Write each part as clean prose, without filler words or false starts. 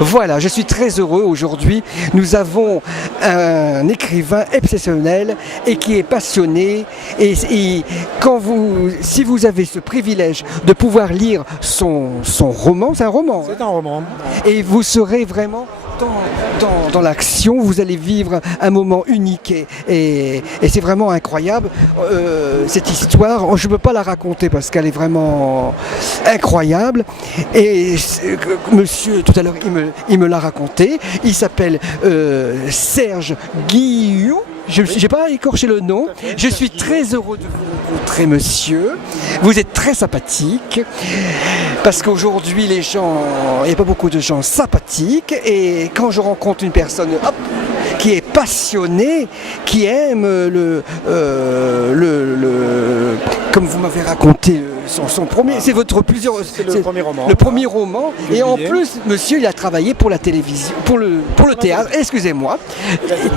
Voilà, je suis très heureux aujourd'hui. Nous avons un écrivain exceptionnel et qui est passionné. Si vous avez ce privilège de pouvoir lire son roman, c'est un roman. C'est un roman. Et vous serez vraiment dans l'action, vous allez vivre un moment unique et c'est vraiment incroyable. Cette histoire, je ne peux pas la raconter parce qu'elle est vraiment incroyable. Et monsieur, tout à l'heure, il me l'a raconté. Il s'appelle Serge Guillou. Je n'ai pas écorché le nom. Je suis très heureux de vous rencontrer, monsieur. Vous êtes très sympathique. Parce qu'aujourd'hui, il n'y a pas beaucoup de gens sympathiques. Et quand je rencontre une personne qui est passionnée, qui aime comme vous m'avez raconté, son premier, c'est votre plusieurs, c'est le premier roman. Le premier roman. Et en plus, monsieur, il a travaillé pour la télévision, pour le théâtre. Excusez-moi.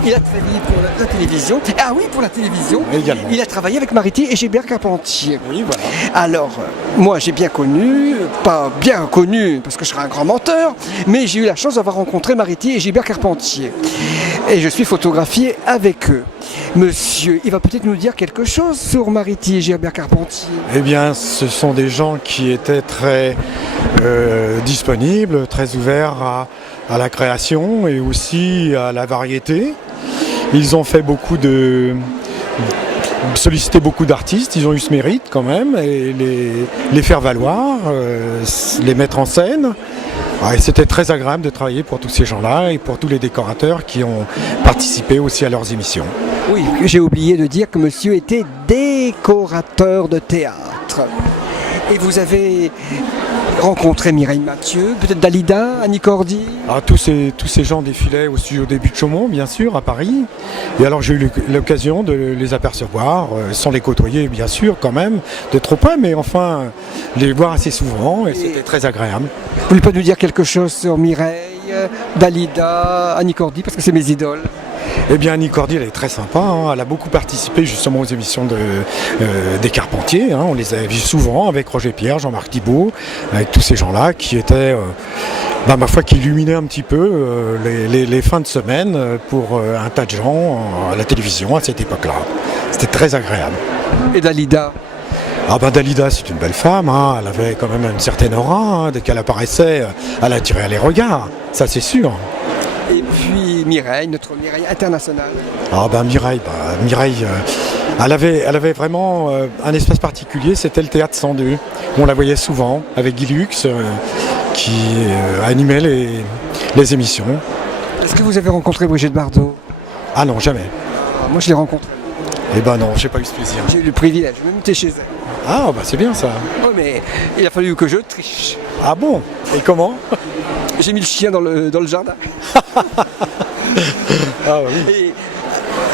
Il a travaillé pour la télévision. Ah oui, pour la télévision. Également. Il a travaillé avec Mariti et Gilbert Carpentier. Oui, voilà. Alors, moi, j'ai bien connu, pas bien connu parce que je serais un grand menteur, mais j'ai eu la chance d'avoir rencontré Mariti et Gilbert Carpentier. Et je suis photographié avec eux. Monsieur, il va peut-être nous dire quelque chose sur Mariti et Gilbert Carpentier. Eh bien, ce sont des gens qui étaient très disponibles, très ouverts à la création et aussi à la variété. Ils ont fait sollicité beaucoup d'artistes, ils ont eu ce mérite quand même, et les faire valoir, les mettre en scène. Et c'était très agréable de travailler pour tous ces gens-là et pour tous les décorateurs qui ont participé aussi à leurs émissions. Oui, j'ai oublié de dire que monsieur était décorateur de théâtre. Et vous avez rencontré Mireille Mathieu, peut-être Dalida, Annie Cordy. Tous ces gens défilaient au studio Début de Chaumont, bien sûr, à Paris. Et alors j'ai eu l'occasion de les apercevoir, sans les côtoyer, bien sûr, quand même, de trop près, mais enfin, les voir assez souvent, et c'était très agréable. Vous voulez pas nous dire quelque chose sur Mireille, Dalida, Annie Cordy, parce que c'est mes idoles? Eh bien, Annie Cordy, elle est très sympa. Elle a beaucoup participé justement aux émissions des Carpentiers. On les a vues souvent avec Roger Pierre, Jean-Marc Thibault, avec tous ces gens-là qui étaient, ma foi, qui illuminaient un petit peu les fins de semaine pour un tas de gens à la télévision à cette époque-là. C'était très agréable. Et Dalida? Dalida, c'est une belle femme. Elle avait quand même une certaine aura. Dès qu'elle apparaissait, elle attirait les regards. Ça, c'est sûr. Et puis Mireille, notre Mireille internationale. Mireille, elle avait vraiment un espace particulier, c'était le Théâtre 102. On la voyait souvent avec Guy Lux qui animait les émissions. Est-ce que vous avez rencontré Brigitte Bardot? Ah non, jamais. Moi je l'ai rencontrée. Eh ben non, j'ai pas eu ce plaisir. J'ai eu le privilège, même été chez elle. Ah c'est bien ça. Oui, mais il a fallu que je triche. Ah bon? Et comment? J'ai mis le chien dans le jardin. Oui.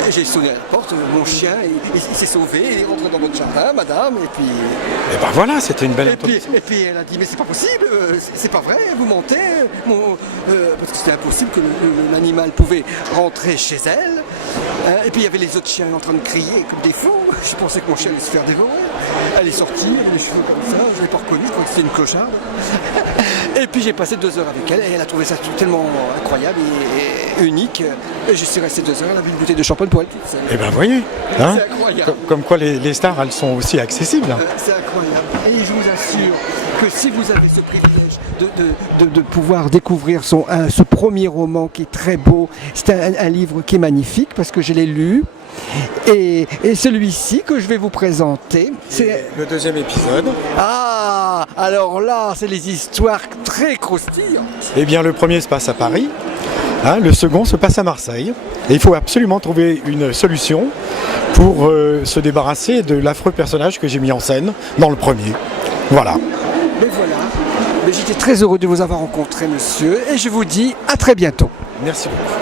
Et j'ai sonné à la porte, mon chien, il s'est sauvé, il est rentré dans votre jardin, madame, et puis... Et voilà, c'était une belle introduction. Et puis elle a dit, mais c'est pas possible, c'est pas vrai, vous mentez, parce que c'était impossible que l'animal pouvait rentrer chez elle. Et puis il y avait les autres chiens en train de crier comme des fous. Je pensais que mon chien allait se faire dévorer. Elle est sortie, elle avait les cheveux comme ça, je l'ai pas reconnue, je crois que c'était une clocharde. Et puis j'ai passé 2 heures avec elle et elle a trouvé ça tellement incroyable et unique. Et je suis resté 2 heures, elle avait une bouteille de champagne pour elle toute seule. Eh ben voyez, c'est incroyable. Comme quoi les stars, elles sont aussi accessibles. C'est incroyable. Et je vous assure que si vous avez ce privilège de pouvoir découvrir ce premier roman qui est très beau, c'est un livre qui est magnifique parce que je l'ai lu. Et celui-ci que je vais vous présenter, c'est le 2e épisode. Ah, alors là, c'est les histoires très croustillantes. Eh bien, le premier se passe à Paris, le second se passe à Marseille. Et il faut absolument trouver une solution pour se débarrasser de l'affreux personnage que j'ai mis en scène dans le premier. Voilà. Mais voilà. Mais j'étais très heureux de vous avoir rencontré, monsieur, et je vous dis à très bientôt. Merci beaucoup.